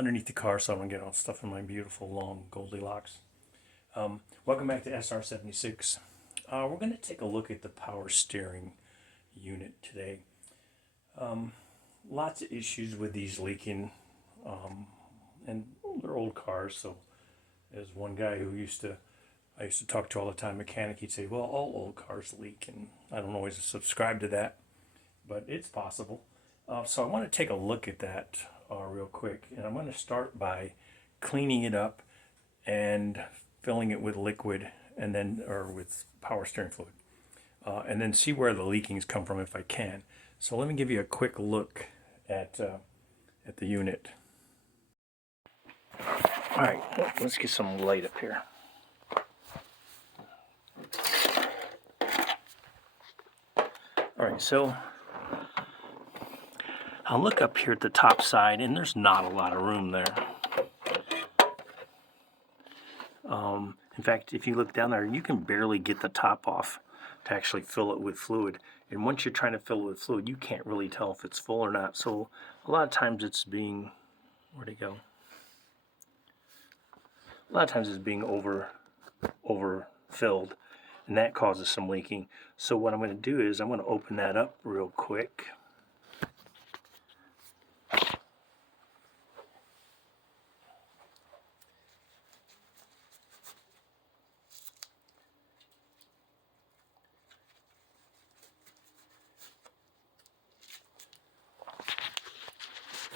underneath the car, so I don't get all stuff in my beautiful long Goldilocks. Welcome back to SR76. We're going to take a look at the power steering unit today. Lots of issues with these leaking, and they're old cars. So, as one guy who I used to talk to all the time, mechanic, he'd say, "Well, all old cars leak," and I don't always subscribe to that, but it's possible. So I want to take a look at that real quick, and I'm going to start by cleaning it up and filling it with liquid, and then with power steering fluid, and then see where the leakings come from if I can. So let me give you a quick look at the unit. All right, let's get some light up here. All right, so I'll look up here at the top side, and there's not a lot of room there. In fact, if you look down there, you can barely get the top off to actually fill it with fluid. And once you're trying to fill it with fluid, you can't really tell if it's full or not. So a lot of times it's being, where'd it go? A lot of times it's being overfilled, and that causes some leaking. So what I'm going to do is I'm going to open that up real quick.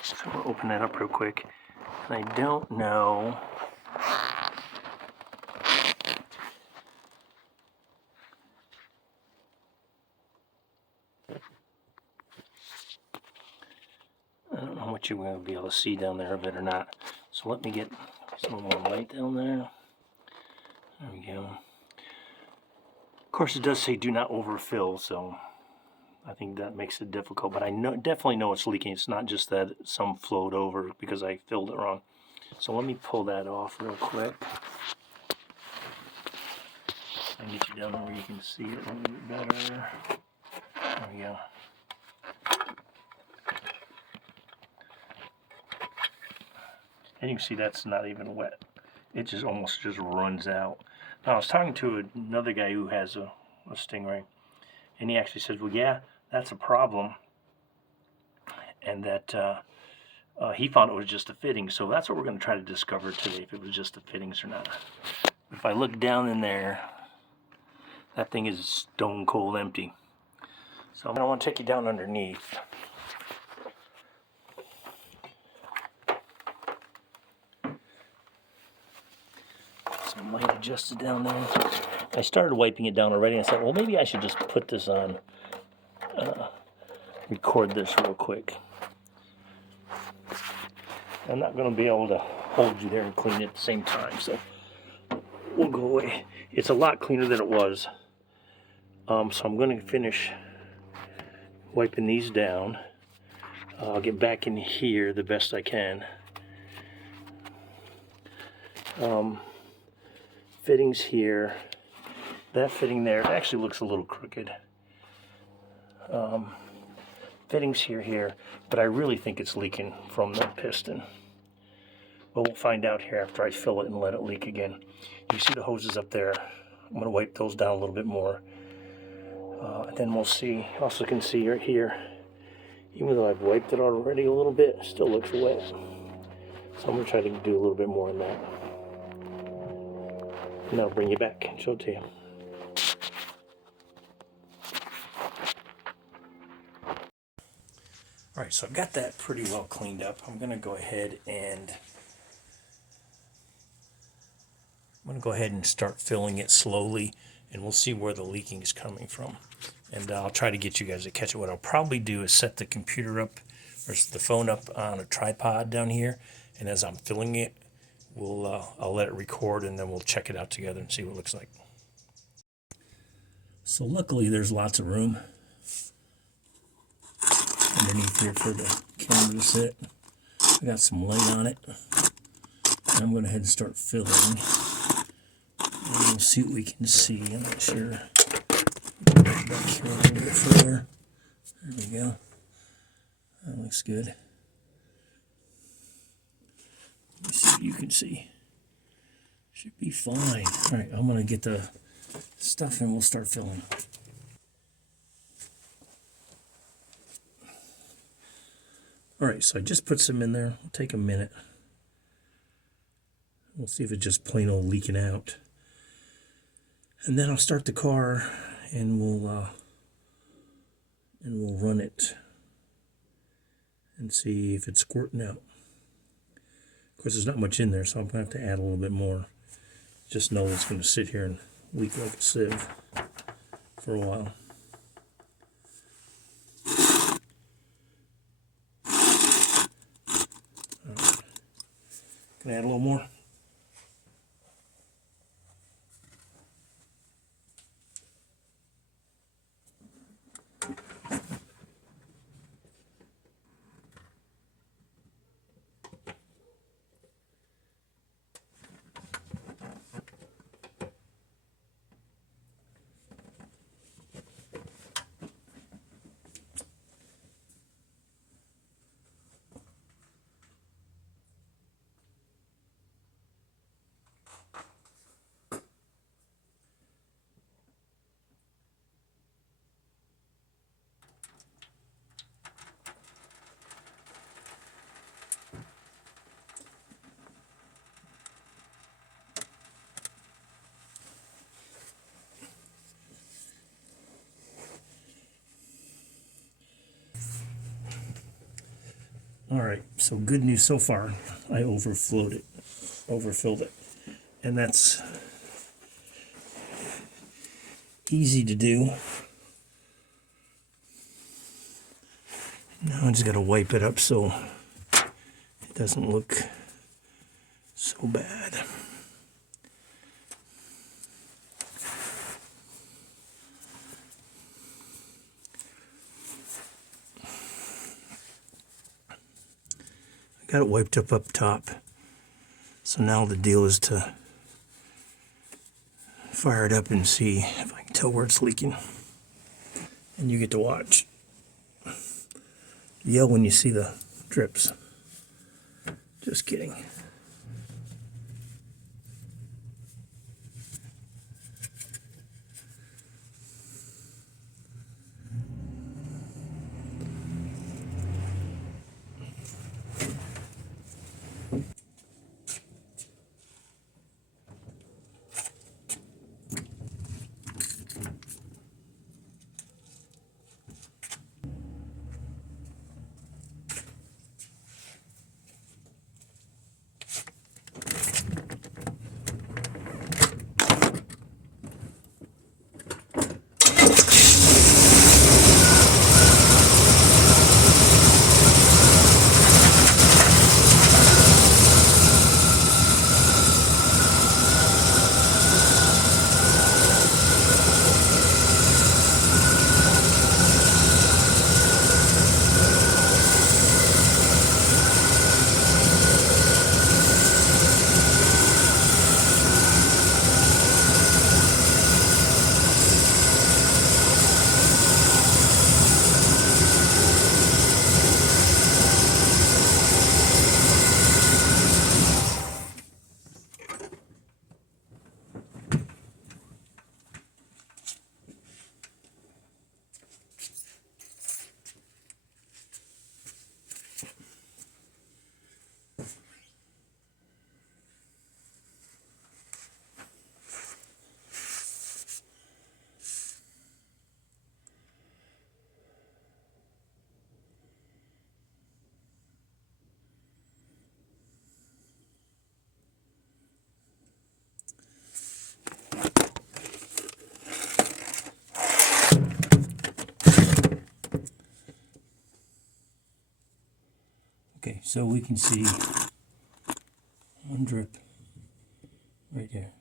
So I'm going to open that up real quick. And I don't know. I don't know what you're going to be able to see down there of it or not. So let me get some more light down there. There we go. Of course, it does say do not overfill, so I think that makes it difficult. But I definitely know it's leaking. It's not just that some flowed over because I filled it wrong. So let me pull that off real quick. I'll get you down there where you can see it a little bit better. There we go. And you can see that's not even wet. It just almost just runs out. Now, I was talking to another guy who has a Stingray, and he actually said, well, yeah, that's a problem, and that he found it was just a fitting. So that's what we're going to try to discover today, if it was just the fittings or not. If I look down in there, that thing is stone cold empty. So I want to take you down underneath. Some light adjusted down there. I started wiping it down already, and I said, well, maybe I should just put this on, record this real quick. I'm not going to be able to hold you there and clean it at the same time, so we'll go away. It's a lot cleaner than it was. So I'm going to finish wiping these down. I'll get back in here the best I can. Fittings here. That fitting there, it actually looks a little crooked. Fittings here, but I really think it's leaking from the piston. But we'll find out here after I fill it and let it leak again. You see the hoses up there. I'm going to wipe those down a little bit more. And then we'll see. Also can see right here, even though I've wiped it already a little bit, it still looks wet. So I'm going to try to do a little bit more on that. And I'll bring you back and show it to you. Alright, so I've got that pretty well cleaned up. I'm going to go ahead and start filling it slowly, and we'll see where the leaking is coming from. And I'll try to get you guys to catch it. What I'll probably do is set the computer up, or the phone up on a tripod down here, and as I'm filling it, I'll let it record, and then we'll check it out together and see what it looks like. So luckily there's lots of room underneath here for the camera to sit. I got some light on it. And I'm going to head and start filling. And we'll see what we can see. I'm not sure. Back here a little bit further. There we go. That looks good. Let's see what you can see. Should be fine. All right, I'm gonna get the stuff and we'll start filling. All right, so I just put some in there. It'll take a minute. We'll see if it's just plain old leaking out. And then I'll start the car and we'll run it and see if it's squirting out. Of course, there's not much in there, so I'm gonna have to add a little bit more. Just know it's gonna sit here and leak like a sieve for a while. All right. Can I add a little more? All right, so good news so far. I overfilled it, and that's easy to do. Now I just got to wipe it up so it doesn't look so bad. Got it wiped up top. So now the deal is to fire it up and see if I can tell where it's leaking. And you get to watch. Yell when you see the drips. Just kidding. Okay, so we can see one drip right there.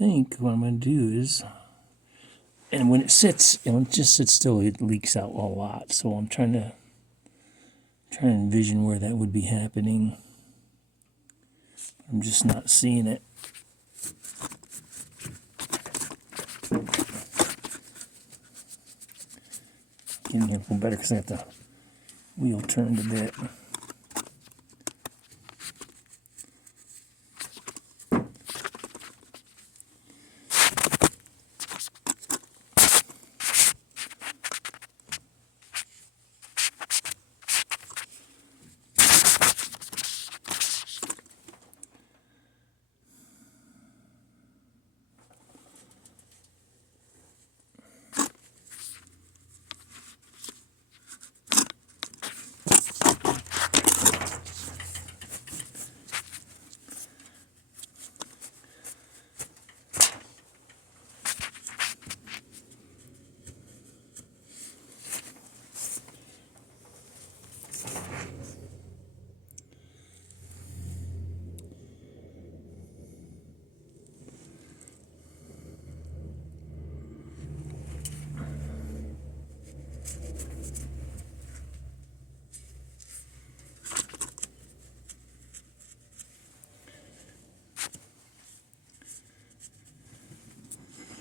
think what I'm going to do is, and when it sits, when it just sits still, it leaks out a lot. So I'm trying to envision where that would be happening. I'm just not seeing it. Getting here a little better because I have the wheel turned a bit.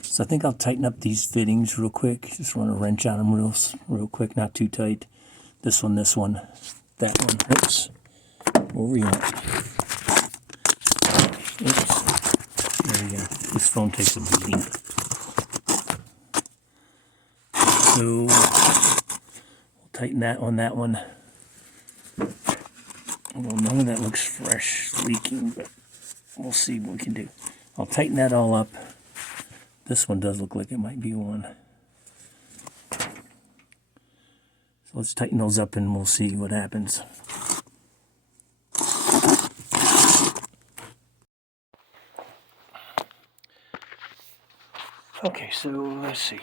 So I think I'll tighten up these fittings real quick. Just run a wrench on them real quick, not too tight. This one, that one. Oops. Over here. Oops. There we go. This phone takes a beating. So we'll tighten that on that one. Although none of that looks fresh, leaking, but we'll see what we can do. I'll tighten that all up. This one does look like it might be one. So let's tighten those up and we'll see what happens. Okay, so let's see.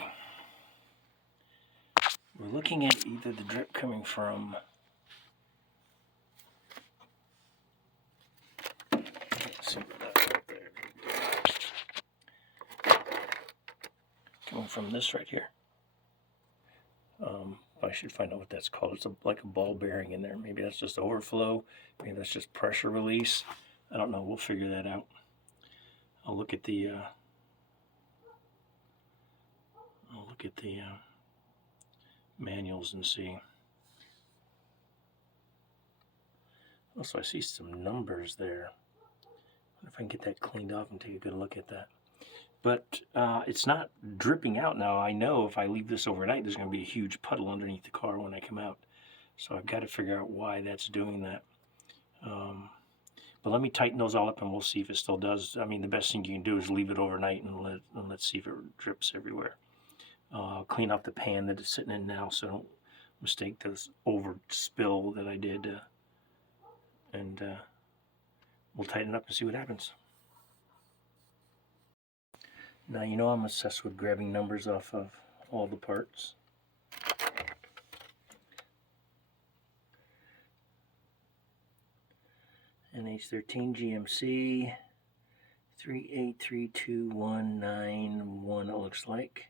We're looking at either the drip coming from coming from this right here. I should find out what that's called. It's like a ball bearing in there. Maybe that's just overflow. Maybe that's just pressure release. I don't know. We'll figure that out. I'll look at the manuals and see. Also, I see some numbers there. I wonder if I can get that cleaned off and take a good look at that. But it's not dripping out now. I know if I leave this overnight, there's going to be a huge puddle underneath the car when I come out. So I've got to figure out why that's doing that. But let me tighten those all up and we'll see if it still does. I mean, the best thing you can do is leave it overnight and let's see if it drips everywhere. Clean off the pan that it's sitting in now so I don't mistake this over spill that I did. And we'll tighten it up and see what happens. Now, you know I'm obsessed with grabbing numbers off of all the parts. NH13 GMC 3832191 it looks like.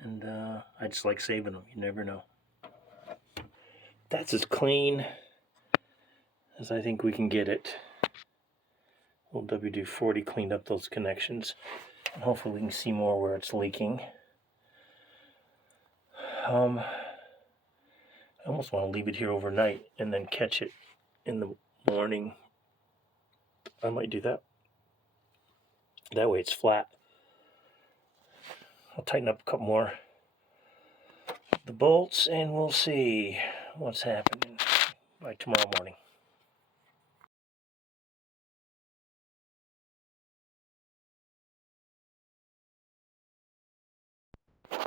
And I just like saving them. You never know. That's as clean as I think we can get it. Old WD-40 cleaned up those connections. And hopefully we can see more where it's leaking. I almost want to leave it here overnight and then catch it in the morning. I might do that. That way it's flat. I'll tighten up a couple more the bolts and we'll see what's happening by tomorrow morning.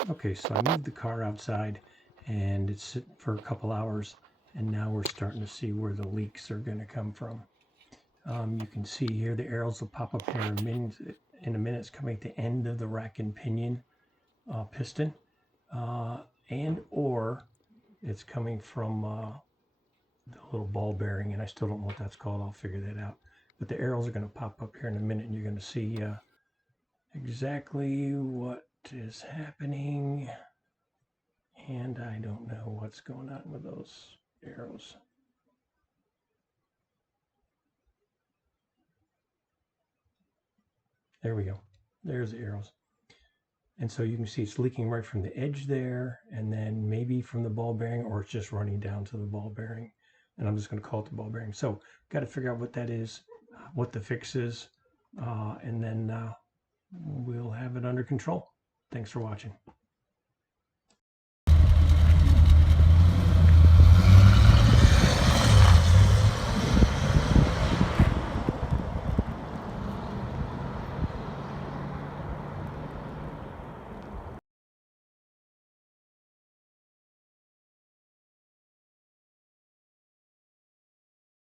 Okay, so I moved the car outside and it's sitting for a couple hours, and now we're starting to see where the leaks are going to come from. You can see here the arrows will pop up here in a minute. It's coming at the end of the rack and pinion piston, and or it's coming from the little ball bearing, and I still don't know what that's called. I'll figure that out. But the arrows are going to pop up here in a minute, and you're going to see exactly what is happening, and I don't know what's going on with those arrows. There we go. There's the arrows. And so you can see it's leaking right from the edge there, and then maybe from the ball bearing, or it's just running down to the ball bearing. And I'm just going to call it the ball bearing. So got to figure out what that is, what the fix is, and then we'll have it under control. Thanks for watching.